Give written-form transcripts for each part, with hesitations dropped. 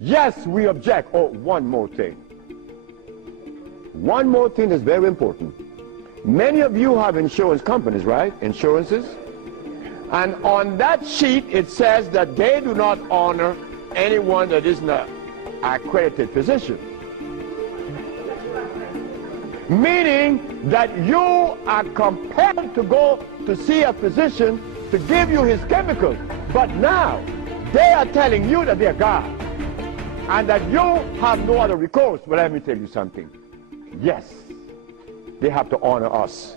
Yes, we object. Oh, one more thing. One more thing is very important. Many of you have insurance companies, right? Insurances. And on that sheet, it says that they do not honor anyone that isn't an accredited physician. Meaning that you are compelled to go to see a physician to give you his chemicals. But now, they are telling you that they're God and that you have no other recourse. But let me tell you something. Yes, they have to honor us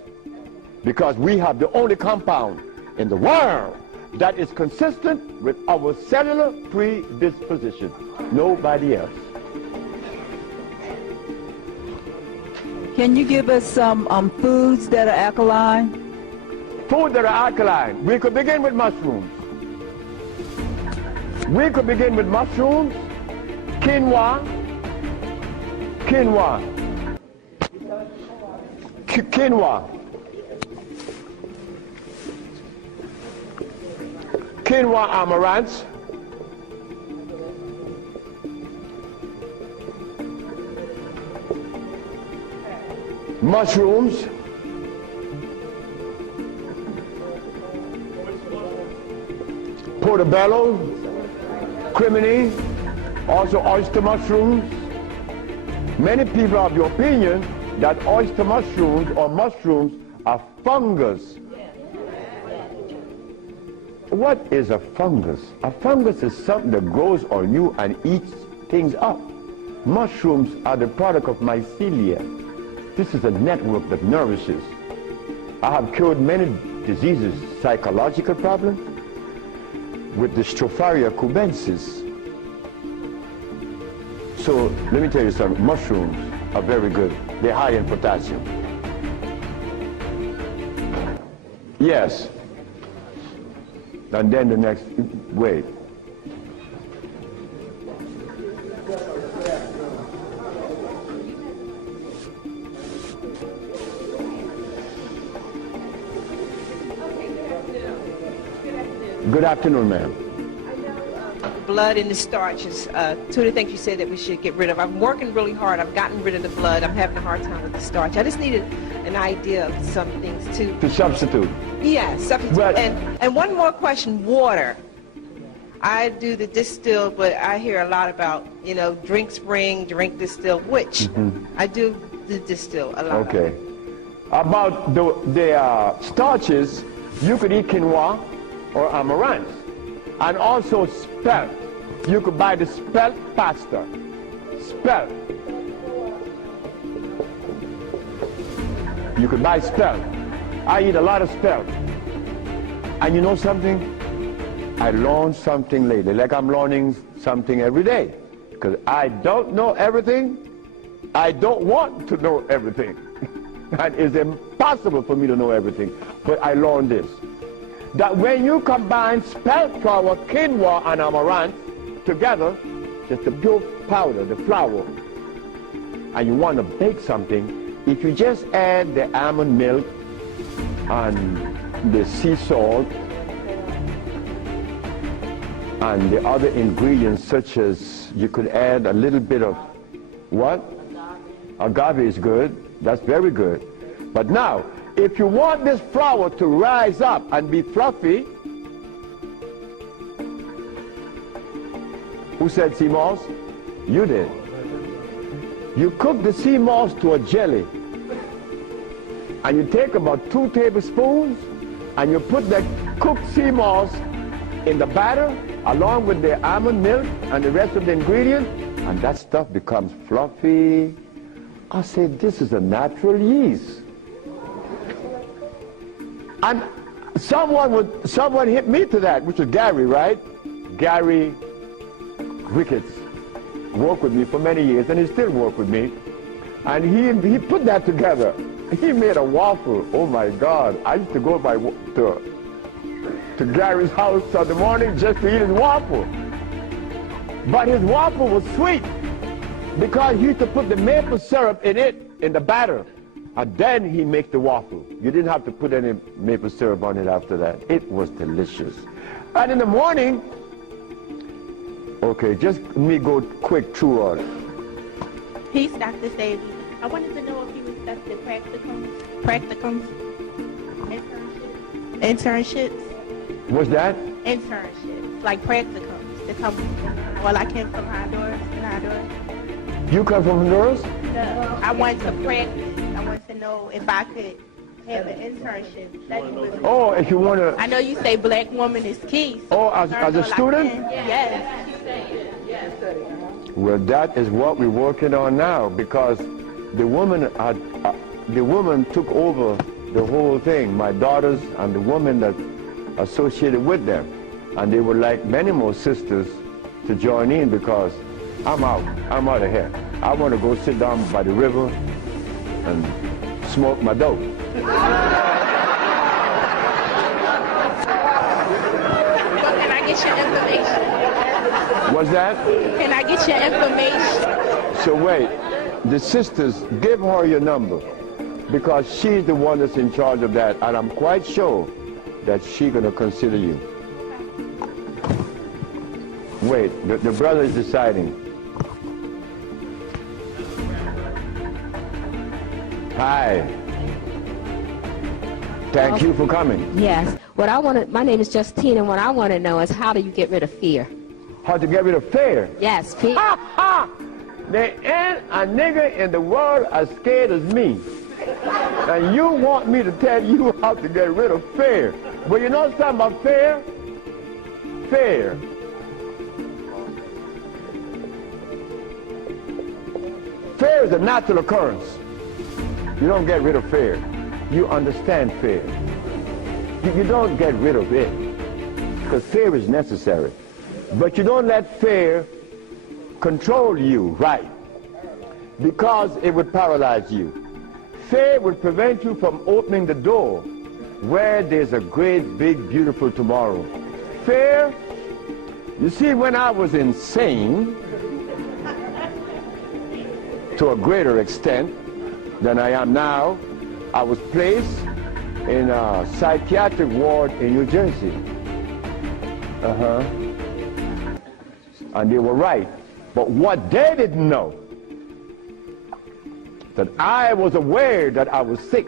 because we have the only compound in the world that is consistent with our cellular predisposition. Nobody else. Can you give us some foods that are alkaline? Food that are alkaline. We could begin with mushrooms. We could begin with mushrooms, quinoa, quinoa, amaranth, mushrooms, portobello, crimini, also oyster mushrooms. Many people are of the opinion that oyster mushrooms or mushrooms are fungus. What is a fungus? A fungus is something that grows on you and eats things up. Mushrooms are the product of mycelia. This is a network that nourishes. I have cured many diseases, psychological problems, with the Stropharia cubensis. So let me tell you something, mushrooms are very good. They're high in potassium. Yes. And then the next, wait. Good afternoon, ma'am. Blood in the starches, two of the things you said that we should get rid of. I'm working really hard. I've gotten rid of the blood. I'm having a hard time with the starch. I just needed an idea of some things too. To substitute? Yeah, substitute. But, and one more question, water. I do the distilled, but I hear a lot about, you know, drink spring, drink distilled, which I do the distilled a lot. Okay. About the starches, you could eat quinoa or amaranth. And also spelt. You could buy the spelt pasta. Spelt. You could buy spelt. I eat a lot of spelt. And you know something? I learned something lately, like I'm learning something every day. Because I don't know everything. I don't want to know everything. And it's impossible for me to know everything. But I learned this. That when you combine spelt flour, quinoa, and amaranth together, just the pure powder, the flour, and you want to bake something, if you just add the almond milk and the sea salt and the other ingredients, such as you could add a little bit of what? Agave is good. That's very good. But now, if you want this flour to rise up and be fluffy, who said sea moss? You did. You cook the sea moss to a jelly, and you take about 2 tablespoons, and you put the cooked sea moss in the batter, along with the almond milk and the rest of the ingredients, and that stuff becomes fluffy. I said, this is a natural yeast. And someone hit me to that, which was Gary, right? Gary Ricketts worked with me for many years, and he still works with me. And he put that together. He made a waffle. Oh my God! I used to go to Gary's house in the morning just to eat his waffle. But his waffle was sweet because he used to put the maple syrup in it, in the batter. And then he makes the waffle. You didn't have to put any maple syrup on it after that. It was delicious. And in the morning, Okay, just let me go quick through all. Peace, Dr. Sebi. I wanted to know if you accepted practicums, internships. What's that? Internships, like practicums to come. Well, I came from Honduras. You come from Honduras? I wanted to practice. I wanted to know if I could have an internship studying with me. Oh, if you want to... I know you say black woman is key. So Oh, as a student? Yes. Well, that is what we're working on now, because the woman took over the whole thing, my daughters and the women that associated with them. And they would like many more sisters to join in, because I'm out of here. I want to go sit down by the river and smoke my dope. But can I get your information? What's that? Can I get your information? So wait, the sisters, give her your number, because she's the one that's in charge of that, and I'm quite sure that she's going to consider you. Wait, the brother is deciding. Hi. Thank you for coming. Yes. My name is Justine, and what I want to know is, how do you get rid of fear? How to get rid of fear? Yes, fear. Ha ha! There ain't a nigga in the world as scared as me. And you want me to tell you how to get rid of fear. But you know something about fear? Fear. Fear is a natural occurrence. You don't get rid of fear. You understand fear. You don't get rid of it, because fear is necessary. But you don't let fear control you, right? Because it would paralyze you. Fear would prevent you from opening the door where there's a great, big, beautiful tomorrow. Fear, you see, when I was insane, to a greater extent than I am now, I was placed in a psychiatric ward in New Jersey. And they were right. But what they didn't know, that I was aware that I was sick.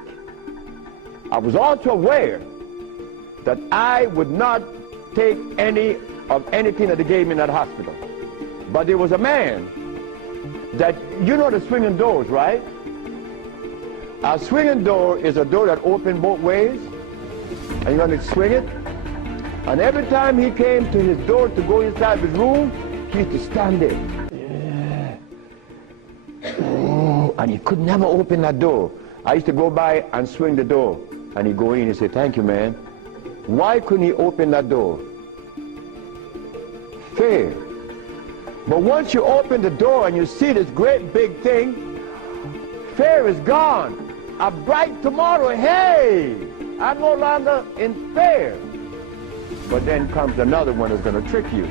I was also aware that I would not take any of anything that they gave me in that hospital. But there was a man that, you know the swinging doors, right? A swinging door is a door that opens both ways, and you're going to swing it. And every time he came to his door to go inside his room, he used to stand there. Yeah. Oh, and he could never open that door. I used to go by and swing the door, and he'd go in and say, "Thank you, man." Why couldn't he open that door? Fear. But once you open the door and you see this great big thing, fear is gone. A bright tomorrow, hey, I'm no longer in fear. But then comes another one that's going to trick you.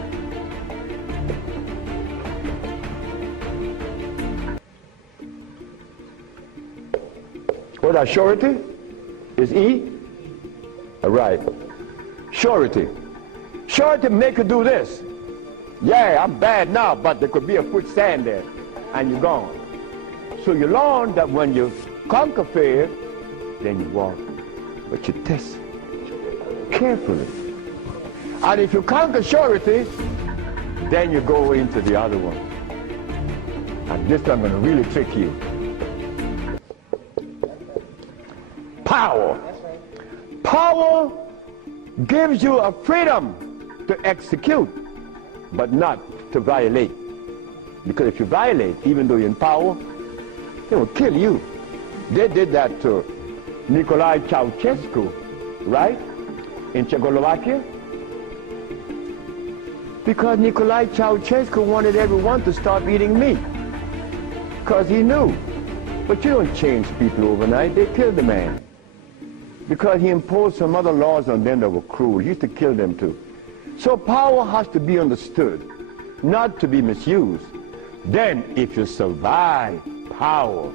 What that surety? Is E? All right. Surety. Surety make you do this. Yeah, I'm bad now, but there could be a foot sand there, and you're gone. So you learn that when you conquer fear, then you walk. But you test carefully. And if you conquer surety, then you go into the other one. And this time I'm going to really trick you. Power. Power gives you a freedom to execute, but not to violate. Because if you violate, even though you're in power, they will kill you. They did that to Nicolae Ceausescu, right? In Czechoslovakia. Because Nicolae Ceausescu wanted everyone to stop eating meat. Because he knew. But you don't change people overnight. They killed the man. Because he imposed some other laws on them that were cruel. He used to kill them too. So power has to be understood, not to be misused. Then if you survive power,